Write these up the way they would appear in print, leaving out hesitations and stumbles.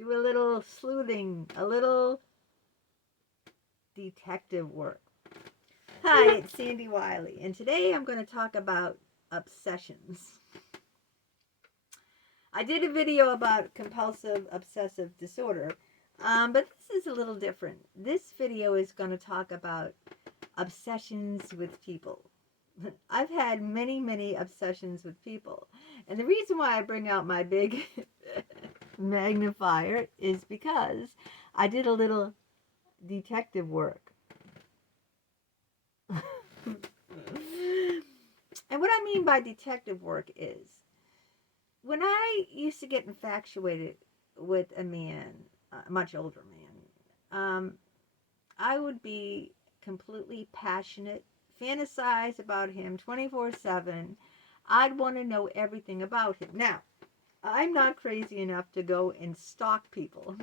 do a little sleuthing, a little detective work. Hi, it's Sandy Wiley, and today I'm going to talk about obsessions. I did a video about compulsive obsessive disorder, but this is a little different. This video is going to talk about obsessions with people. I've had many obsessions with people, and the reason why I bring out my big magnifier is because I did a little detective work. And what I mean by detective work is when I used to get infatuated with a man, a much older man, I would be completely passionate, fantasize about him 24/7. I'd want to know everything about him. Now, I'm not crazy enough to go and stalk people.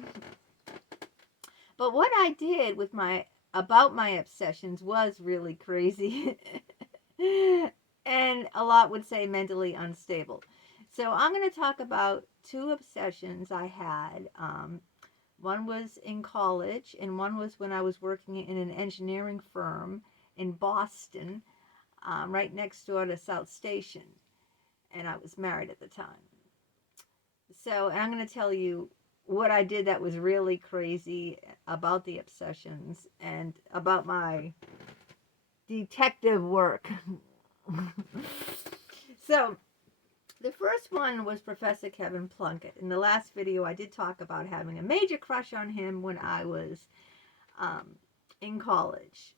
But what I did with my obsessions was really crazy. And a lot would say mentally unstable. So I'm going to talk about two obsessions I had. One was in college, and one was when I was working in an engineering firm in Boston, right next door to South Station. And I was married at the time. So I'm going to tell you what I did that was really crazy about the obsessions and about my detective work. So the first one was Professor Kevin Plunkett. In the last video, I did talk about having a major crush on him when I was in college.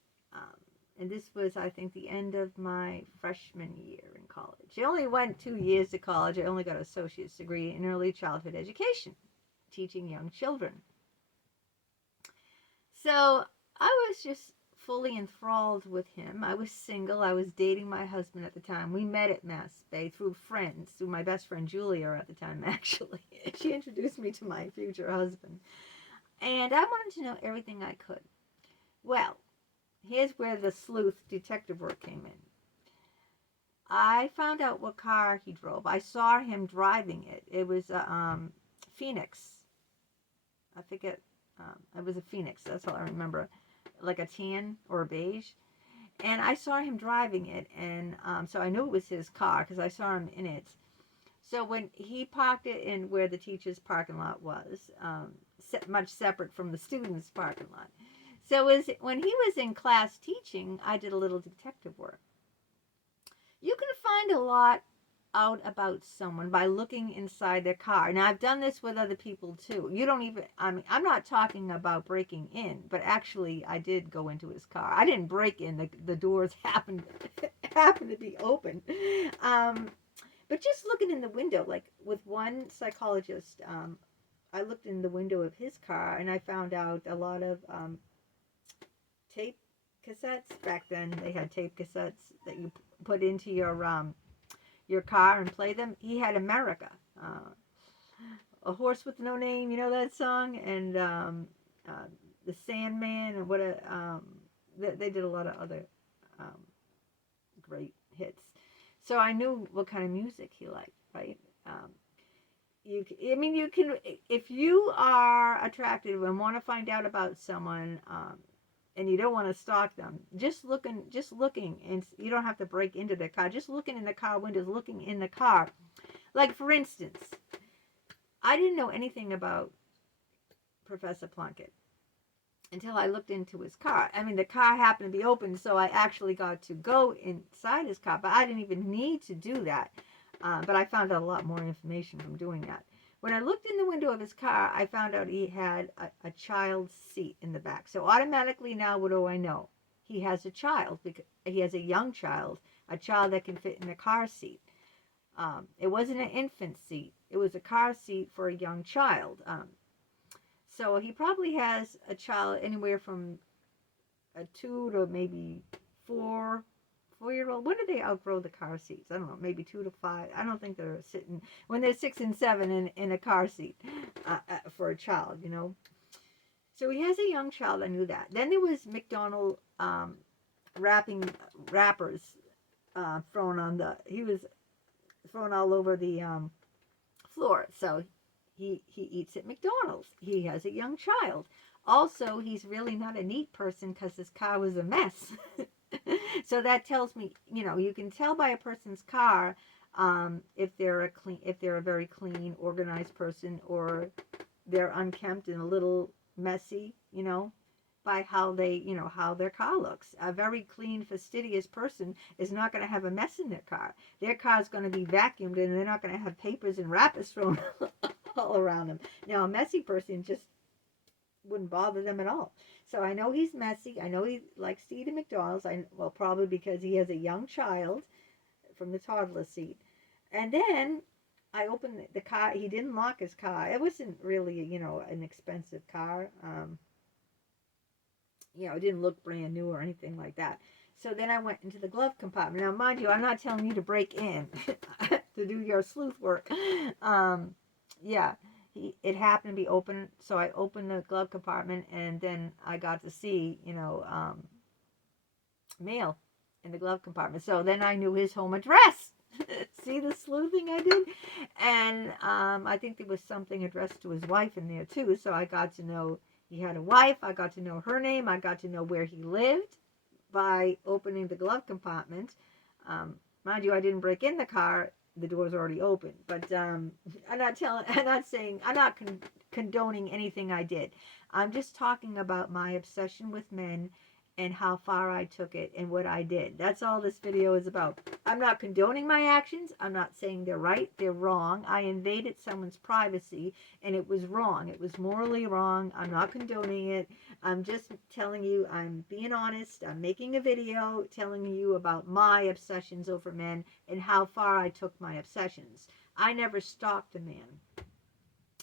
And this was, I think, the end of my freshman year in college. I only went 2 years to college. I only got an associate's degree in early childhood education, teaching young children. So I was just fully enthralled with him. I was single. I was dating my husband at the time. We met at Mass Bay through friends, through my best friend Julia at the time, actually. She introduced me to my future husband. And I wanted to know everything I could. Well, here's where the sleuth detective work came in. I found out what car he drove. I saw him driving it. It was a Phoenix. I forget. It was a Phoenix. That's all I remember. Like a tan or a beige. And I saw him driving it. And so I knew it was his car because I saw him in it. So when he parked it in where the teacher's parking lot was, much separate from the students' parking lot. So when he was in class teaching, I did a little detective work. You can find a lot out about someone by looking inside their car. Now, I've done this with other people too. You don't even, I mean, I'm not talking about breaking in, but actually I did go into his car. I didn't break in. The doors happened to be open. But just looking in the window, like with one psychologist, I looked in the window of his car and I found out a lot of tape cassettes. Back then they had tape cassettes that you put into your car and play them. He had America, A Horse with No Name, you know that song, and The Sandman, and they did a lot of other great hits. So I knew what kind of music he liked, right? You can, if you are attracted and want to find out about someone, and you don't want to stalk them, just looking, and you don't have to break into their car. Just looking in the car windows, looking in the car. Like for instance, I didn't know anything about Professor Plunkett until I looked into his car. I mean, the car happened to be open, so I actually got to go inside his car, but I didn't even need to do that. But I found out a lot more information from doing that. When I looked in the window of his car, I found out he had a child's seat in the back. So automatically now, what do I know? He has a child. Because he has a young child, a child that can fit in a car seat. It wasn't an infant seat. It was a car seat for a young child. So he probably has a child anywhere from a 2 to maybe 4-year-old. When do they outgrow the car seats? I don't know, maybe 2 to 5. I don't think they're sitting when they're 6 and 7 in a car seat for a child, you know. So he has a young child. I knew that. Then there was McDonald wrappers thrown on he was thrown all over the floor. So He eats at McDonald's. He has a young child. Also, he's really not a neat person because his car was a mess. So that tells me, you can tell by a person's car if they're a very clean, organized person, or they're unkempt and a little messy, by how how their car looks. A very clean, fastidious person is not going to have a mess in their car. Their car is going to be vacuumed, and they're not going to have papers and wrappers thrown all around them. Now, a messy person just wouldn't bother them at all. So I know he's messy. I know he likes to eat at McDonald's. Well, probably because he has a young child from the toddler seat. And then I opened the car. He didn't lock his car. It wasn't really, an expensive car. It didn't look brand new or anything like that. So then I went into the glove compartment. Now, mind you, I'm not telling you to break in to do your sleuth work. Yeah, it happened to be open, so I opened the glove compartment, and then I got to see, mail in the glove compartment. So then I knew his home address. See the sleuthing I did? And I think there was something addressed to his wife in there too. So I got to know he had a wife. I got to know her name. I got to know where he lived by opening the glove compartment. Mind you, I didn't break in the car. The door's already open. But I'm not condoning anything I did. I'm just talking about my obsession with men and how far I took it and what I did. That's all this video is about. I'm not condoning my actions. I'm not saying they're right. They're wrong. I invaded someone's privacy, and it was wrong. It was morally wrong. I'm not condoning it. I'm just telling you, I'm being honest. I'm making a video telling you about my obsessions over men and how far I took my obsessions. I never stalked a man,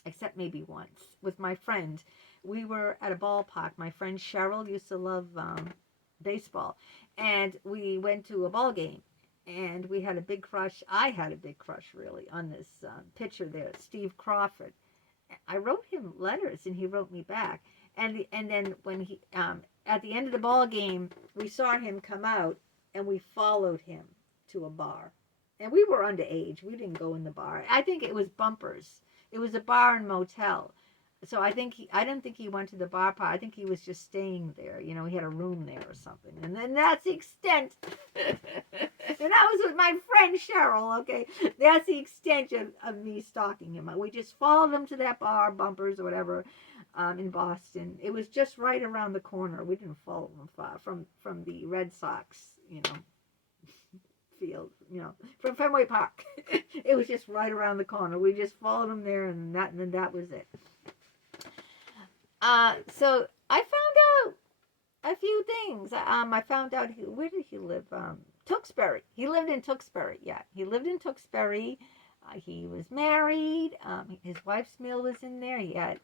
except maybe once with my friend. We were at a ballpark. My friend Cheryl used to love baseball, and we went to a ball game, and we had a big crush. I had a big crush, really, on this pitcher there, Steve Crawford. I wrote him letters, and he wrote me back. And then when he at the end of the ball game, we saw him come out, and we followed him to a bar. And we were underage. We didn't go in the bar. I think it was Bumpers. It was a bar and motel. So I didn't think he went to the bar part. I think he was just staying there. He had a room there or something. And then that's the extent. And that was with my friend Cheryl, okay? That's the extent of me stalking him. We just followed him to that bar, Bumpers or whatever, in Boston. It was just right around the corner. We didn't follow him far from the Red Sox, field, from Fenway Park. It was just right around the corner. We just followed him there, and then that was it. So I found out a few things. I found out where did he live? Tewksbury. He lived in Tewksbury. Yeah, he lived in Tewksbury. He was married. His wife's mail was in there. He had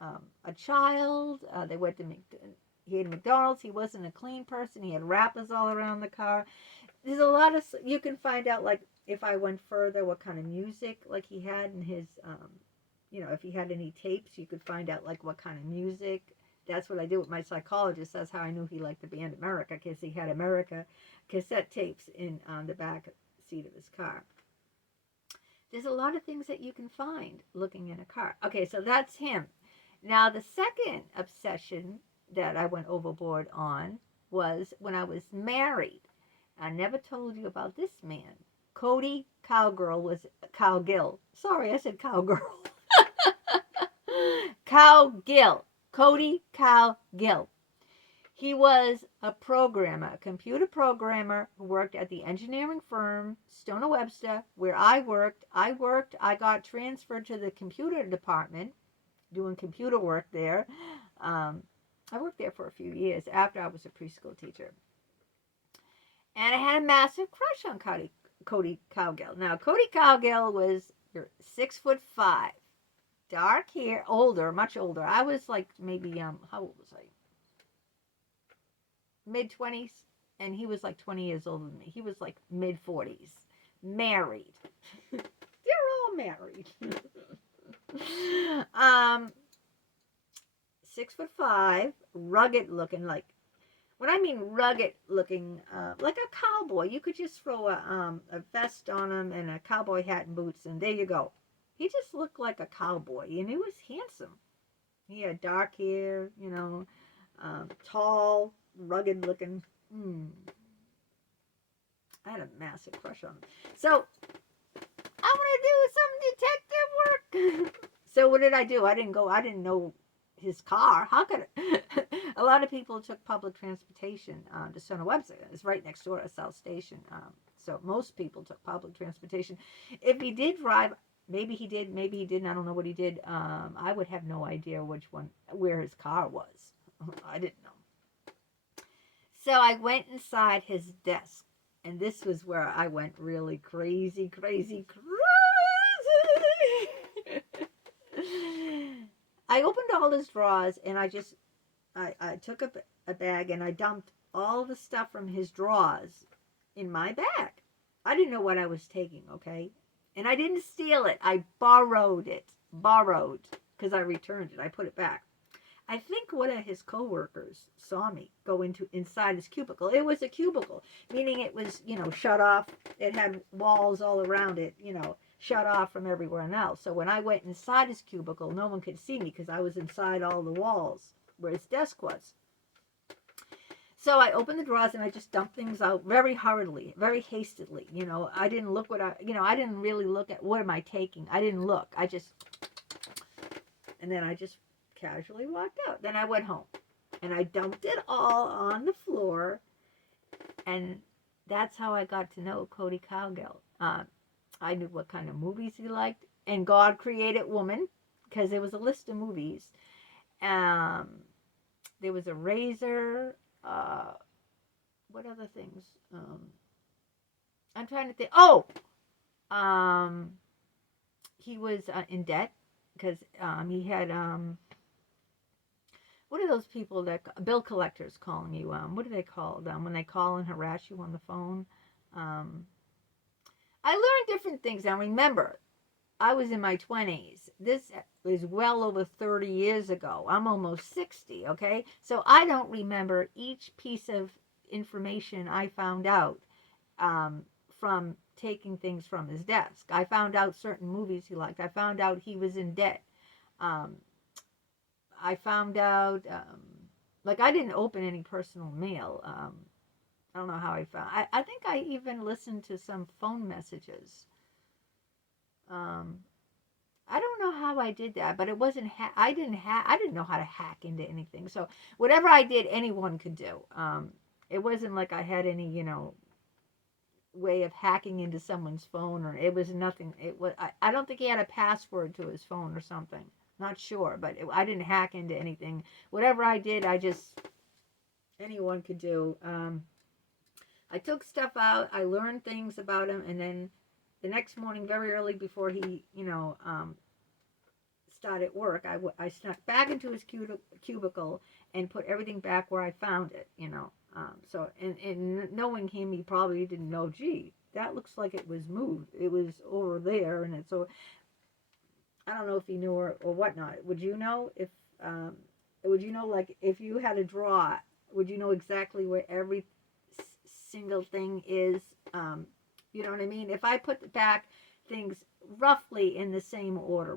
a child. They went to he had McDonald's. He wasn't a clean person. He had wrappers all around the car. There's a lot of, you can find out, like, if I went further, what kind of music, like, he had in his, if he had any tapes, you could find out, like, what kind of music. That's what I did with my psychologist. That's how I knew he liked the band America, because he had America cassette tapes in the back seat of his car. There's a lot of things that you can find looking in a car. Okay, so that's him. Now, the second obsession that I went overboard on was when I was married. I never told you about this man. Cody Cowgill. Sorry, I said cowgirl. Cowgill. Cody Cowgill. He was a programmer, a computer programmer who worked at the engineering firm Stoner Webster, where I worked. I got transferred to the computer department, doing computer work there. I worked there for a few years after I was a preschool teacher. And I had a massive crush on Cody Cowgill. Now, Cody Cowgill was 6'5", dark hair, older, much older. I was like maybe, how old was I? Mid-20s, and he was like 20 years older than me. He was like mid-40s, married. They're all married. 6'5", rugged looking, like, when I mean rugged looking, like a cowboy. You could just throw a vest on him and a cowboy hat and boots, and there you go. He just looked like a cowboy, and he was handsome. He had dark hair, tall, rugged looking. I had a massive crush on him. So I want to do some detective work. So what did I do? I didn't know his car. How could a lot of people took public transportation to Sona Webster. It's right next door to South Station. So most people took public transportation. If he did drive, maybe he did, maybe he didn't. I don't know what he did. I would have no idea where his car was. I didn't know. So I went inside his desk, and this was where I went really crazy. I opened all his drawers, and I took a bag, and I dumped all the stuff from his drawers in my bag. I didn't know what I was taking, okay? And I didn't steal it. I borrowed it. Because I returned it. I put it back. I think one of his coworkers saw me go inside his cubicle. It was a cubicle, meaning it was, shut off. It had walls all around it, shut off from everywhere else. So when I went inside his cubicle, no one could see me because I was inside all the walls where his desk was. So I opened the drawers and I just dumped things out very hurriedly, very hastily. I didn't look I didn't really look at what am I taking. I didn't look. And then I just casually walked out. Then I went home and I dumped it all on the floor. And that's how I got to know Cody Cowgill. I knew what kind of movies he liked. And God Created Woman, because there was a list of movies. There was a Razor. What other things? I'm trying to think. He was in debt because he had what are those people that bill collectors calling you? What do they call them when they call and harass you on the phone? I learned different things. Now remember, I was in my 20s. This was well over 30 years ago. I'm almost 60, okay? So I don't remember each piece of information I found out from taking things from his desk. I found out certain movies he liked. I found out he was in debt. I found out, I didn't open any personal mail. I don't know how I found. I think I even listened to some phone messages. I don't know how I did that, but it wasn't. I didn't know how to hack into anything. So whatever I did, anyone could do. It wasn't like I had any, way of hacking into someone's phone, or it was nothing. It was. I don't think he had a password to his phone or something. Not sure, but I didn't hack into anything. Whatever I did, anyone could do. I took stuff out. I learned things about him, and then the next morning, very early before he, started work, I snuck back into his cubicle and put everything back where I found it, So, and knowing him, he probably didn't know, gee, that looks like it was moved. It was over there, and so I don't know if he knew or whatnot. Would you know like if you had a draw, would you know exactly where every single thing is? You know what I mean? If I put back things roughly in the same order,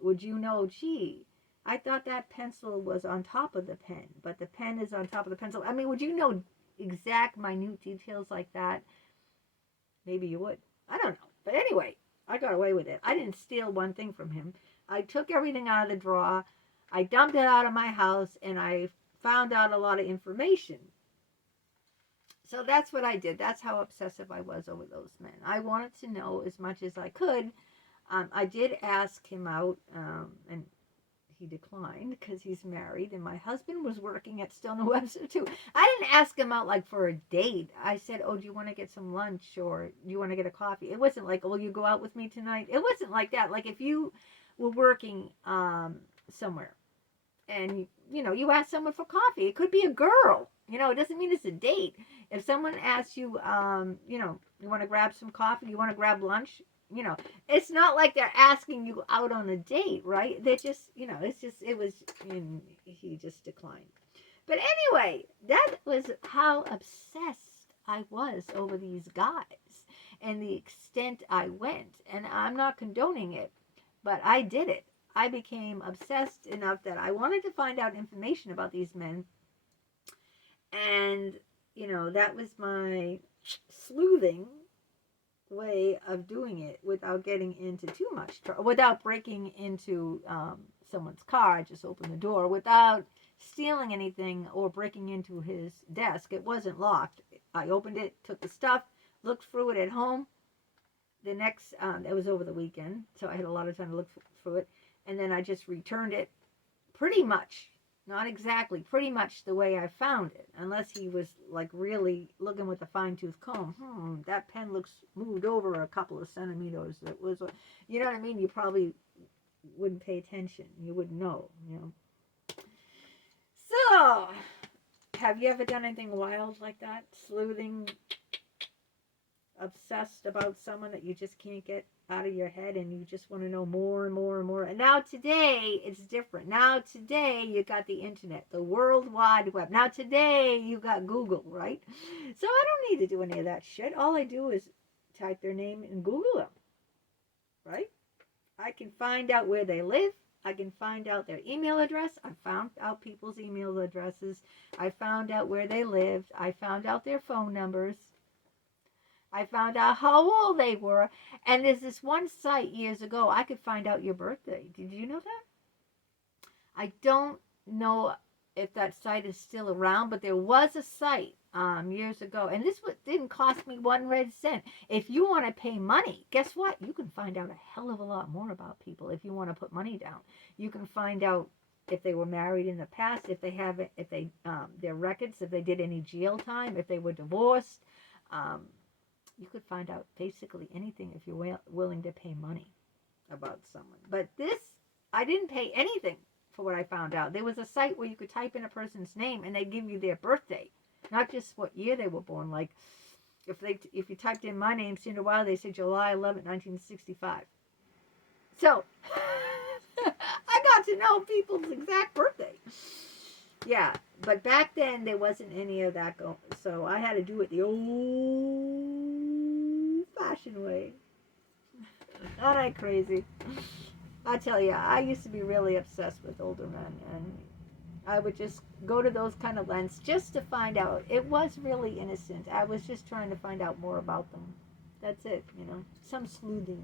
would you know, gee, I thought that pencil was on top of the pen, but the pen is on top of the pencil. I mean, would you know exact minute details like that? Maybe you would. I don't know. But anyway, I got away with it. I didn't steal one thing from him. I took everything out of the drawer. I dumped it out of my house, and I found out a lot of information. So that's what I did. That's how obsessive I was over those men. I wanted to know as much as I could. I did ask him out, and he declined because he's married, and my husband was working at Stone & Webster too. I didn't ask him out like for a date. I said, oh, do you want to get some lunch, or do you want to get a coffee? It wasn't like, will you go out with me tonight? It wasn't like that. Like if you were working somewhere and, you ask someone for coffee, it could be a girl. It doesn't mean it's a date. If someone asks you, you want to grab some coffee, you want to grab lunch, it's not like they're asking you out on a date, right? They just, he just declined. But anyway, that was how obsessed I was over these guys and the extent I went. And I'm not condoning it, But I did it. I became obsessed enough that I wanted to find out information about these men. And, that was my sleuthing way of doing it without getting into too much trouble, without breaking into someone's car. I just opened the door without stealing anything or breaking into his desk. It wasn't locked. I opened it, took the stuff, looked through it at home. The next, it was over the weekend, so I had a lot of time to look through it. And then I just returned it pretty much, not exactly, pretty much the way I found it, unless he was like really looking with a fine-tooth comb. That pen looks moved over a couple of centimeters. It was, you know what I mean? You probably wouldn't pay attention. You wouldn't know, So, have you ever done anything wild like that? Sleuthing, obsessed about someone that you just can't get out of your head, and you just want to know more and more and more. And now today it's different. Now today you got the internet, the World Wide Web. Now today you got Google, right? So I don't need to do any of that shit. All I do is type their name and Google them, right? I can find out where they live. I can find out their email address. I found out people's email addresses. I found out where they lived. I found out their phone numbers. I found out how old they were. And there's this one site years ago, I could find out your birthday. Did you know that? I don't know if that site is still around, but there was a site years ago. And this didn't cost me 1 red cent. If you want to pay money, guess what? You can find out a hell of a lot more about people if you want to put money down. You can find out if they were married in the past, if they their records, if they did any jail time, if they were divorced. You could find out basically anything if you're willing to pay money about someone. But this, I didn't pay anything for what I found out. There was a site where you could type in a person's name and they give you their birthday, not just what year they were born. Like if you typed in my name, Cinder Wiley, they said July 11th, 1965. So I got to know people's exact birthday. Yeah, but back then there wasn't any of that going, so I had to do it the old-fashioned way. Aren't I crazy? I tell you, I used to be really obsessed with older men, and I would just go to those kind of lengths just to find out. It was really innocent. I was just trying to find out more about them. That's it, some sleuthing.